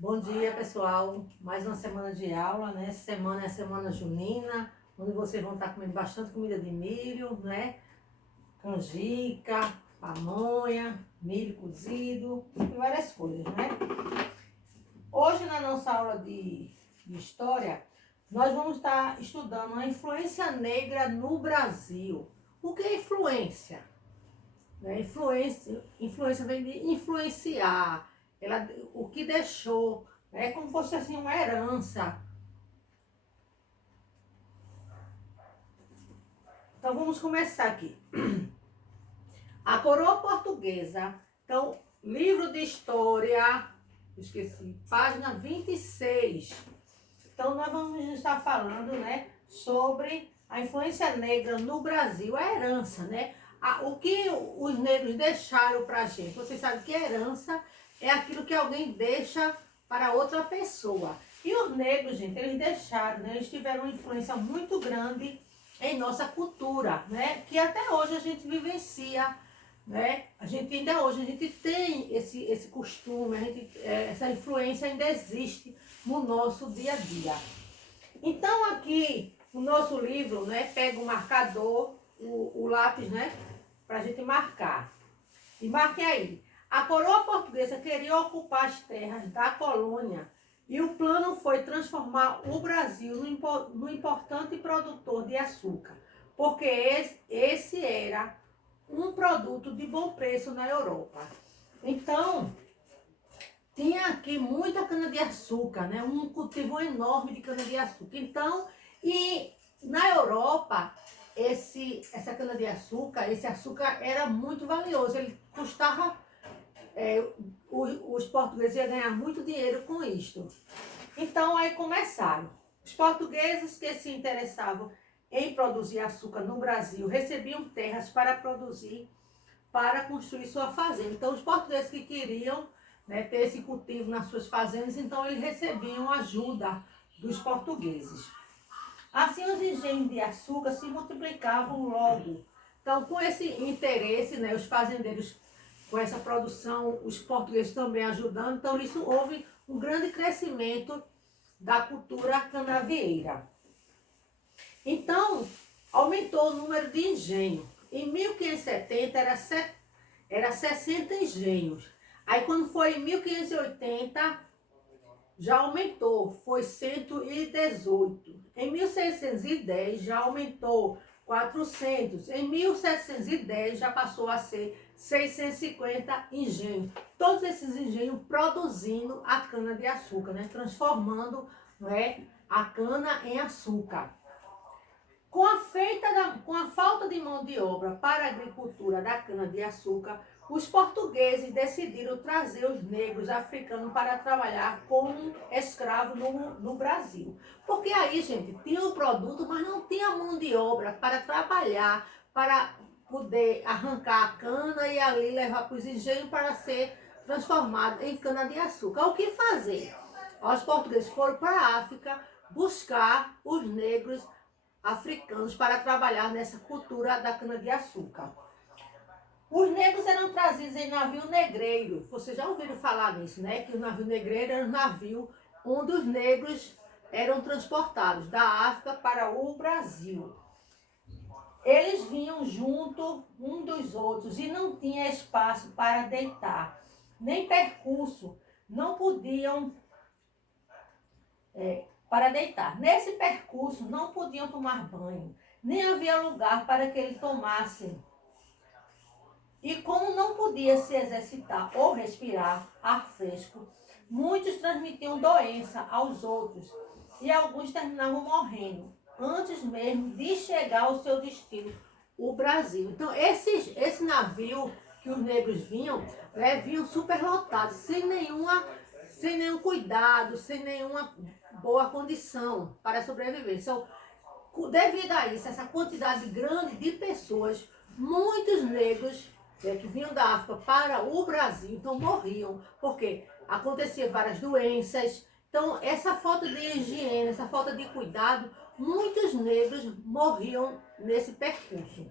Bom dia, pessoal. Mais uma semana de aula, né? Essa semana é a semana junina, onde vocês vão estar comendo bastante comida de milho, né? Canjica, pamonha, milho cozido e várias coisas, né? Hoje, na nossa aula de história, nós vamos estar estudando a influência negra no Brasil. O que é influência? Né? Influência vem de influenciar, o que deixou, é como se fosse assim uma herança. Então vamos começar aqui. A coroa portuguesa, então, livro de história, esqueci, página 26. Então nós vamos estar falando, né, sobre a influência negra no Brasil, a herança, né? O que os negros deixaram para a gente. Vocês sabem que herança é aquilo que alguém deixa para outra pessoa. E os negros, gente, eles deixaram, né? Eles tiveram uma influência muito grande em nossa cultura, né? Que até hoje a gente vivencia, né? A gente ainda hoje, a gente tem esse costume, essa influência ainda existe no nosso dia a dia. Então aqui, o nosso livro, né? Pega o marcador, o lápis, né? Para a gente marcar. E marque aí. A coroa portuguesa queria ocupar as terras da colônia e o plano foi transformar o Brasil no importante produtor de açúcar, porque esse era um produto de bom preço na Europa. Então, tinha aqui muita cana-de-açúcar, né? Um cultivo enorme de cana-de-açúcar. Então, e na Europa, essa cana-de-açúcar, esse açúcar era muito valioso. Ele custava, os portugueses iam ganhar muito dinheiro com isto. Então, aí começaram. Os portugueses que se interessavam em produzir açúcar no Brasil recebiam terras para produzir, para construir sua fazenda. Então, os portugueses que queriam, né, ter esse cultivo nas suas fazendas, então eles recebiam ajuda dos portugueses. Assim, os engenhos de açúcar se multiplicavam logo. Então, com esse interesse, né, os fazendeiros com essa produção, os portugueses também ajudando, então isso houve um grande crescimento da cultura canavieira. Então, aumentou o número de engenhos. Em 1570 era 60 engenhos. Aí quando foi em 1580, já aumentou, foi 118. Em 1610 já aumentou 400. Em 1710 já passou a ser 650 engenhos. Todos esses engenhos produzindo a cana-de-açúcar, né? Transformando, né, a cana em açúcar. Com a falta de mão de obra para a agricultura da cana-de-açúcar, os portugueses decidiram trazer os negros africanos para trabalhar como escravos no Brasil. Porque aí, gente, tinha o produto, mas não tinha mão de obra para trabalhar, para poder arrancar a cana e ali levar para os engenhos para ser transformado em cana-de-açúcar. O que fazer? Os portugueses foram para a África buscar os negros africanos para trabalhar nessa cultura da cana-de-açúcar. Os negros eram trazidos em navio negreiro. Vocês já ouviram falar nisso, né? Que o navio negreiro era um navio onde os negros eram transportados da África para o Brasil. Eles vinham junto um dos outros e não tinha espaço para deitar, nem percurso, não podiam para deitar. Nesse percurso não podiam tomar banho, nem havia lugar para que eles tomassem. E como não podia se exercitar ou respirar ar fresco, muitos transmitiam doença aos outros e alguns terminavam morrendo antes mesmo de chegar ao seu destino, o Brasil. Então esse navio que os negros vinham, vinham superlotados, sem nenhum cuidado, sem nenhuma boa condição para sobreviver. Então, devido a isso, essa quantidade grande de pessoas, muitos negros que vinham da África para o Brasil, então morriam, porque acontecia várias doenças. Então, essa falta de higiene, essa falta de cuidado, muitos negros morriam nesse percurso.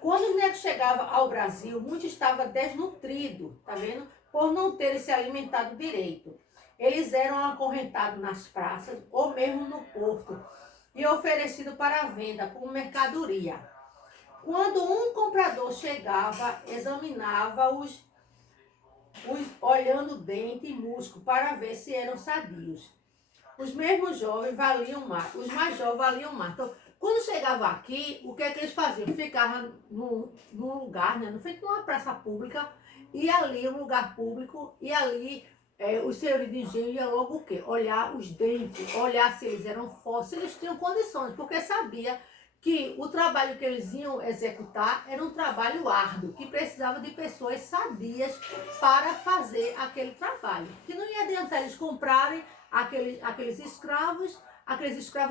Quando os negros chegavam ao Brasil, muitos estavam desnutridos, tá vendo? por não terem se alimentado direito. Eles eram acorrentados nas praças ou mesmo no porto e oferecidos para venda como mercadoria. Quando um comprador chegava, examinava olhando dente e músculo para ver se eram sadios. Os mesmos jovens valiam mais, os mais jovens valiam mais. Então, quando chegava aqui, o que é que eles faziam? Ficavam num lugar, né, feito numa praça pública, e ali, um lugar público, e ali os senhores de engenho iam logo o quê? Olhar os dentes, olhar se eles eram fortes, se eles tinham condições, porque sabia que o trabalho que eles iam executar era um trabalho árduo, que precisava de pessoas sadias para fazer aquele trabalho. Que não ia adiantar eles comprarem aqueles escravos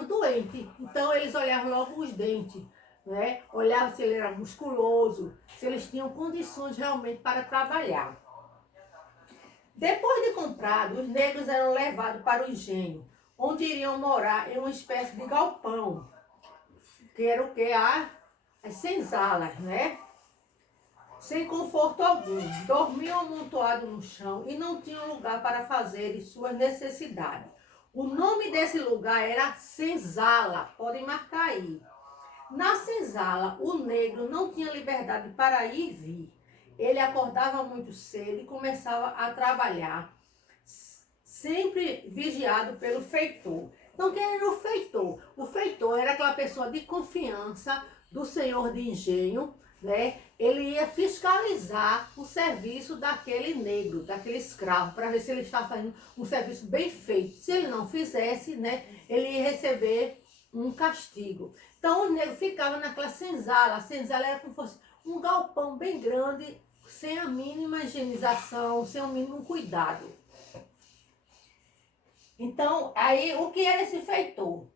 doentes. Então eles olhavam logo os dentes, né? Olhavam se ele era musculoso, se eles tinham condições realmente para trabalhar. Depois de comprado, os negros eram levados para o engenho, onde iriam morar em uma espécie de galpão, que era o que? As senzalas, né? Sem conforto algum. Dormiam amontoados no chão e não tinham lugar para fazer suas necessidades. O nome desse lugar era senzala, podem marcar aí. Na senzala, o negro não tinha liberdade para ir e vir. Ele acordava muito cedo e começava a trabalhar, sempre vigiado pelo feitor. Então, quem era o feitor? O feitor era aquela pessoa de confiança do senhor de engenho, né? Ele ia fiscalizar o serviço daquele negro, daquele escravo, para ver se ele estava fazendo um serviço bem feito. Se ele não fizesse, né, ele ia receber um castigo. Então, o negro ficava naquela senzala. A senzala era como se fosse um galpão bem grande, sem a mínima higienização, sem o mínimo cuidado. Então, aí, o que era esse feitor?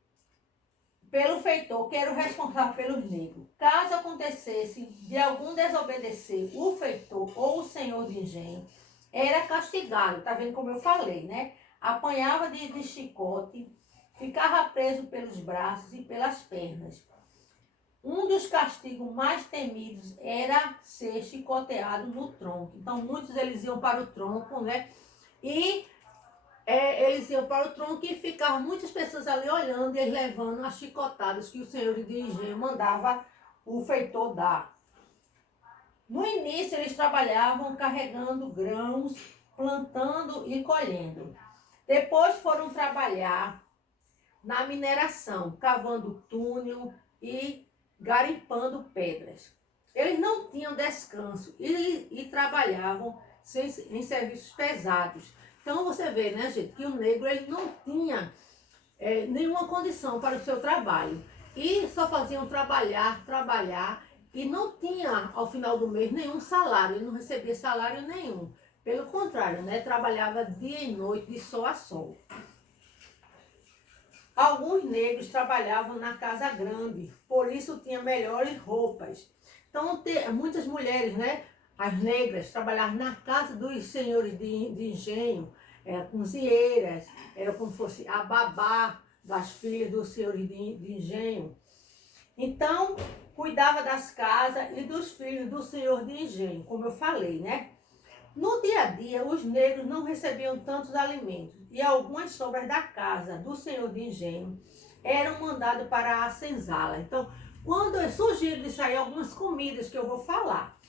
Pelo feitor, que era o responsável pelos negros. Caso acontecesse de algum desobedecer o feitor ou o senhor de engenho, era castigado, tá vendo como eu falei, né? Apanhava de chicote, ficava preso pelos braços e pelas pernas. Um dos castigos mais temidos era ser chicoteado no tronco. Então, muitos eles iam para o tronco, né? E eles iam para o tronco e ficavam muitas pessoas ali olhando e eles levando as chicotadas que o senhor de engenho mandava o feitor dar. No início, eles trabalhavam carregando grãos, plantando e colhendo. Depois foram trabalhar na mineração, cavando túnel e garimpando pedras. Eles não tinham descanso e trabalhavam em serviços pesados. Então você vê, né, gente, que o negro ele não tinha nenhuma condição para o seu trabalho. E só faziam trabalhar e não tinha, ao final do mês, nenhum salário. Ele não recebia salário nenhum. Pelo contrário, né, trabalhava dia e noite, de sol a sol. Alguns negros trabalhavam na casa grande, por isso tinham melhores roupas. Então, muitas mulheres, né, as negras, trabalhavam na casa dos senhores de engenho, eram cozinheiras, era como se fosse a babá das filhas dos senhores de engenho. Então, cuidava das casas e dos filhos do senhor de engenho, como eu falei, né? No dia a dia, os negros não recebiam tantos alimentos e algumas sobras da casa do senhor de engenho eram mandadas para a senzala. Então, quando surgiram de sair algumas comidas que eu vou falar,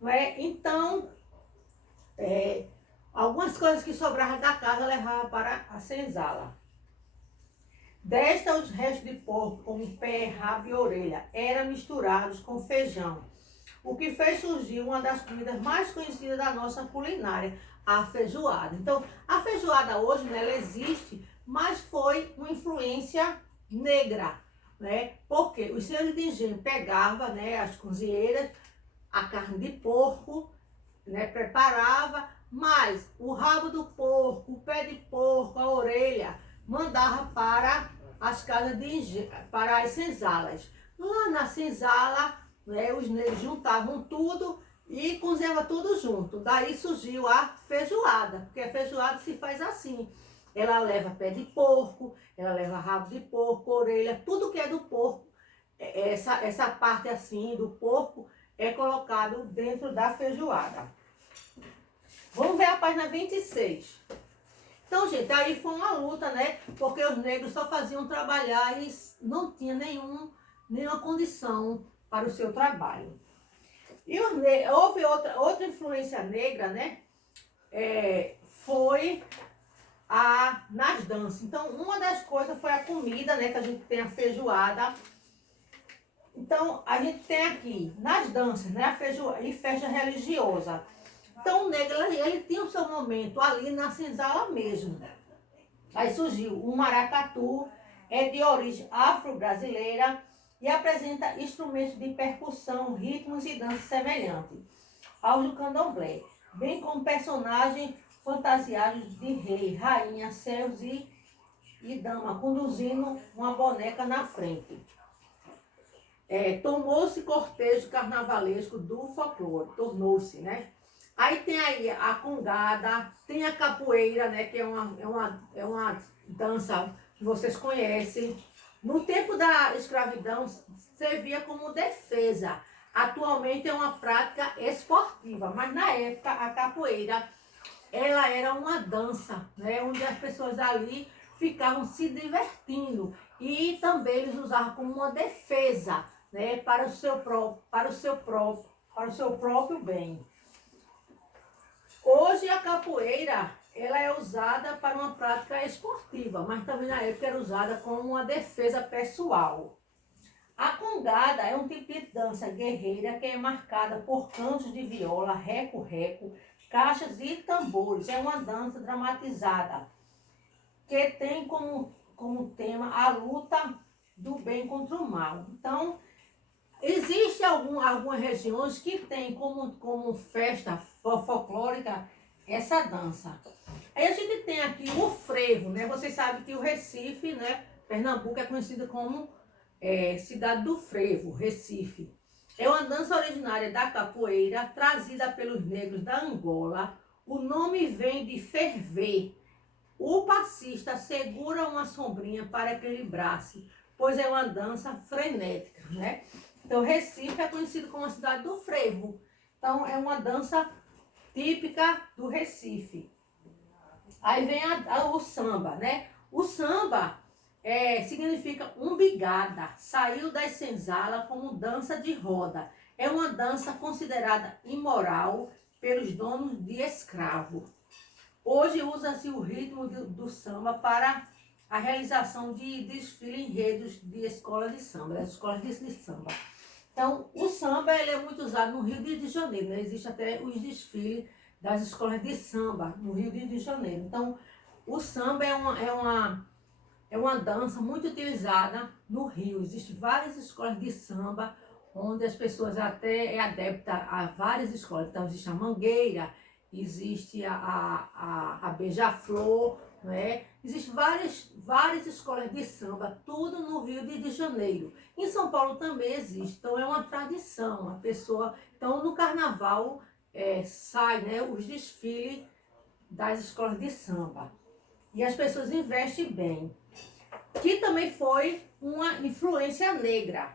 não é? Então, algumas coisas que sobravam da casa levavam para a senzala. Desta, os restos de porco, como pé, rabo e orelha, eram misturados com feijão, o que fez surgir uma das comidas mais conhecidas da nossa culinária, a feijoada. Então, a feijoada hoje, né, ela existe, mas foi uma influência negra, né? Porque os senhores de engenho pegavam, né, as cozinheiras, a carne de porco, né, preparava, mas o rabo do porco, o pé de porco, a orelha, mandava para as casas de engenho, para as senzalas. Lá na senzala, né, os negros juntavam tudo e cozinhava tudo junto. Daí surgiu a feijoada, porque a feijoada se faz assim. Ela leva pé de porco, ela leva rabo de porco, orelha, tudo que é do porco. Essa parte assim do porco é colocado dentro da feijoada. Vamos ver a página 26. Então, gente, aí foi uma luta, né? Porque os negros só faziam trabalhar e não tinha nenhuma condição para o seu trabalho. E houve outra influência negra, né? Foi nas danças. Então, uma das coisas foi a comida, né? Que a gente tem a feijoada. Então, a gente tem aqui, nas danças, né? A feijoada e festa religiosa. Então, o negro, ele tinha o seu momento ali na senzala mesmo. Aí surgiu o maracatu, é de origem afro-brasileira e apresenta instrumentos de percussão, ritmos e danças semelhantes aos do candomblé, bem como personagens fantasiados de rei, rainha, céus e dama, conduzindo uma boneca na frente. Tomou-se cortejo carnavalesco do folclore, tornou-se, né? Aí tem aí a congada, tem a capoeira, né? Que é uma dança que vocês conhecem. No tempo da escravidão, servia como defesa. Atualmente é uma prática esportiva, mas na época a capoeira, ela era uma dança, né? Onde as pessoas ali ficavam se divertindo e também eles usavam como uma defesa, né? Para o seu próprio bem. Hoje a capoeira, ela é usada para uma prática esportiva, mas também na época era usada como uma defesa pessoal. A congada é um tipo de dança guerreira que é marcada por cantos de viola, reco-reco, caixas e tambores. É uma dança dramatizada que tem como tema a luta do bem contra o mal. Então, existe algumas regiões que tem como festa folclórica essa dança. Aí a gente tem aqui o frevo, né? Vocês sabem que o Recife, né? Pernambuco é conhecido como cidade do frevo, Recife. É uma dança originária da capoeira, trazida pelos negros da Angola. O nome vem de ferver. O passista segura uma sombrinha para equilibrar-se, pois é uma dança frenética, né? Então, Recife é conhecido como a cidade do frevo. Então, é uma dança típica do Recife. Aí vem o samba, né? O samba significa umbigada. Saiu das senzalas como dança de roda. É uma dança considerada imoral pelos donos de escravo. Hoje usa-se o ritmo do samba para a realização de desfile em redes de escolas de samba, das escolas de samba. Então, o samba ele é muito usado no Rio de Janeiro, né? Existe até os desfiles das escolas de samba no Rio de Janeiro. Então, o samba é uma dança muito utilizada no Rio. Existem várias escolas de samba, onde as pessoas até é adepta a várias escolas. Então, existe a Mangueira, existe a Beija-Flor, né? Existem várias escolas de samba, tudo no Rio de Janeiro. Em São Paulo também existe, então é uma tradição. A pessoa, então no carnaval sai, né, os desfiles das escolas de samba. E as pessoas investem bem. Que também foi uma influência negra.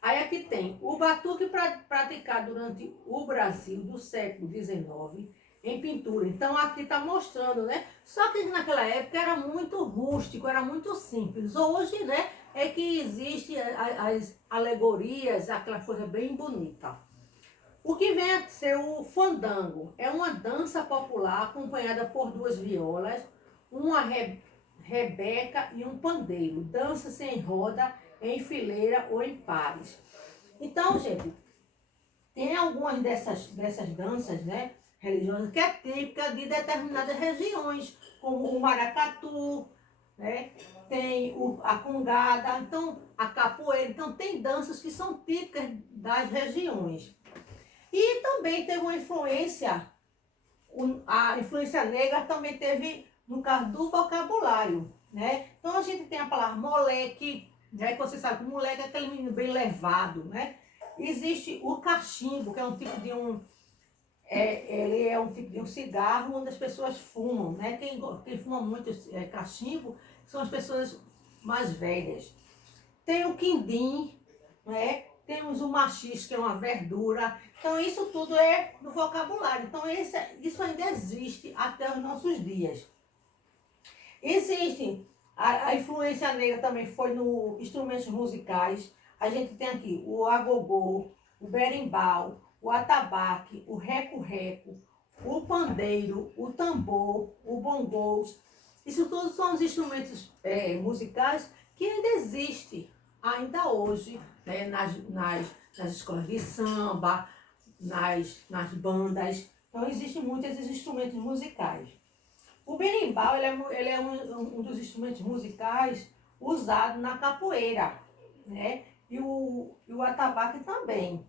Aí aqui tem o batuque praticado durante o Brasil do século XIX em pintura. Então aqui está mostrando, né? Só que naquela época era muito rústico, era muito simples. Hoje, né, é que existe as alegorias, aquela coisa bem bonita. O que vem a ser o fandango? É uma dança popular acompanhada por duas violas, uma rebeca e um pandeiro. Dança-se em roda, em fileira ou em pares. Então, gente, tem algumas dessas danças, né, religiosas que é típica de determinadas regiões, como o maracatu, né, tem a congada, então a capoeira. Então tem danças que são típicas das regiões. E também teve uma influência, a influência negra também teve no caso do vocabulário, né? Então a gente tem a palavra moleque, né? Que você sabe que o moleque é aquele menino bem levado, né? Existe o cachimbo, que é um tipo de ele é um tipo de um cigarro onde as pessoas fumam, né? Quem fuma muito cachimbo são as pessoas mais velhas. Tem o quindim, né? temos o maxixe, que é uma verdura. Então, isso tudo é no vocabulário. Então, isso ainda existe até os nossos dias. Existe. A influência negra também foi nos instrumentos musicais. A gente tem aqui o agogô, o berimbau, o atabaque, o reco-reco, o pandeiro, o tambor, o bongos. Isso tudo são os instrumentos musicais que ainda existem, ainda hoje, né, nas escolas de samba, nas bandas. Então, existem muitos esses instrumentos musicais. O berimbau ele é um dos instrumentos musicais usado na capoeira, né? E o atabaque também.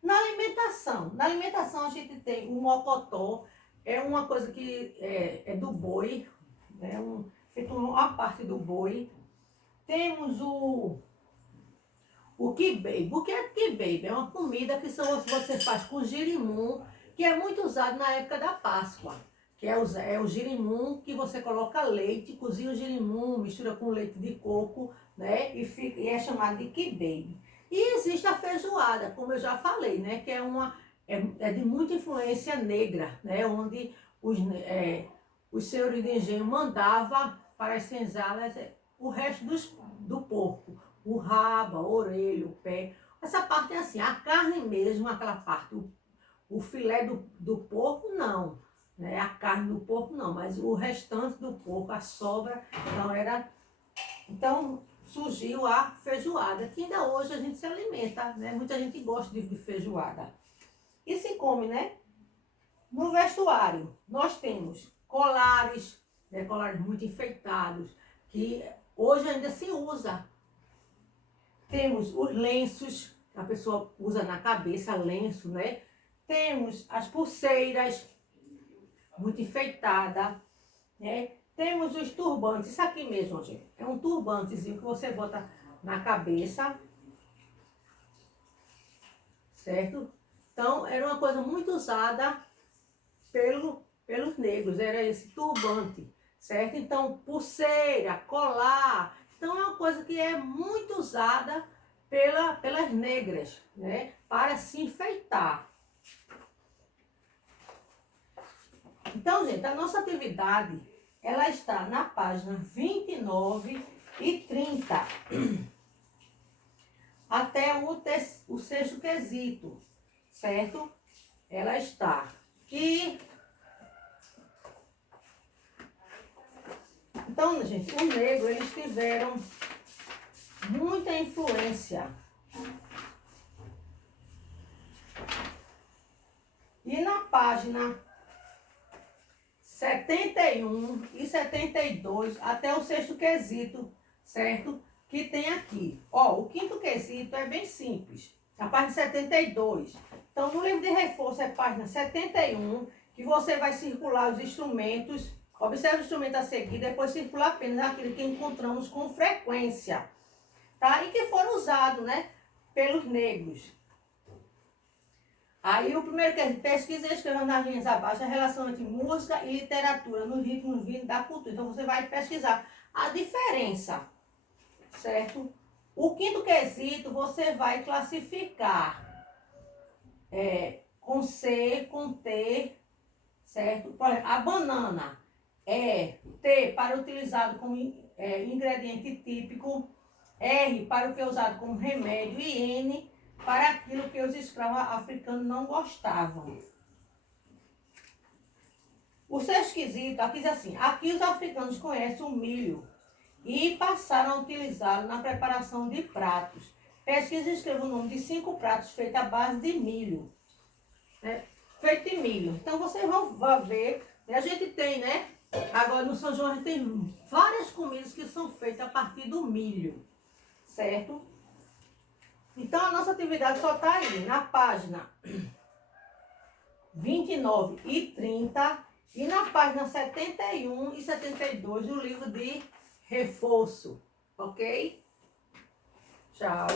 Na alimentação a gente tem o mocotó, é uma coisa que é do boi, né? Feito uma parte do boi. Temos o quibe. O que é quibe? É uma comida que você faz com girimum, que é muito usado na época da Páscoa. Que é o girimum, que você coloca leite, cozinha o girimum, mistura com leite de coco, né? E é chamado de quibe. E existe a feijoada, como eu já falei, né? Que é de muita influência negra, né? Onde os senhores de engenho mandavam para as senzalas o resto do porco. O rabo, a orelha, o pé. Essa parte é assim, a carne mesmo, aquela parte, o filé do porco, não. Né? A carne do porco, não. Mas o restante do porco, a sobra, então surgiu a feijoada, que ainda hoje a gente se alimenta, né? Muita gente gosta de feijoada. E se come, né? No vestuário, nós temos colares, né? Colares muito enfeitados, que hoje ainda se usa. Temos os lenços, que a pessoa usa na cabeça, lenço, né? Temos as pulseiras, muito enfeitada, né? Temos os turbantes, isso aqui mesmo, gente. É um turbantezinho que você bota na cabeça, certo? Então, era uma coisa muito usada pelos negros, era esse turbante, certo? Então, pulseira, colar. Então, é uma coisa que é muito usada pelas negras, né? Para se enfeitar. Então, gente, a nossa atividade, ela está na página 29 e 30. Até o sexto quesito, certo? Ela está. Então, gente, os negros, eles tiveram muita influência. E na página 71 e 72, até o sexto quesito, certo? Que tem aqui. Ó, o quinto quesito é bem simples. A página 72. Então, no livro de reforço é página 71, que você vai circular os instrumentos. Observe o instrumento a seguir, depois circular apenas aquele que encontramos com frequência, tá? E que foram usados, né, pelos negros. Aí o primeiro que é pesquisa e escreva nas linhas abaixo a relação entre música e literatura no ritmo vindo da cultura. Então você vai pesquisar a diferença, certo? O quinto quesito você vai classificar com C, com T, certo? Por exemplo, a banana é T para utilizado como ingrediente típico, R para o que é usado como remédio e N para aquilo que os escravos africanos não gostavam. O sexto quesito, aqui diz assim, aqui os africanos conhecem o milho e passaram a utilizá-lo na preparação de pratos. Pesquisa e escreva o nome de 5 pratos feitos à base de milho. Né? Feito de milho. Então vocês vão ver, a gente tem, né? Agora no São João a gente tem várias comidas que são feitas a partir do milho, certo? Então a nossa atividade só está aí na página 29 e 30 e na página 71 e 72 do livro de reforço, ok? Tchau.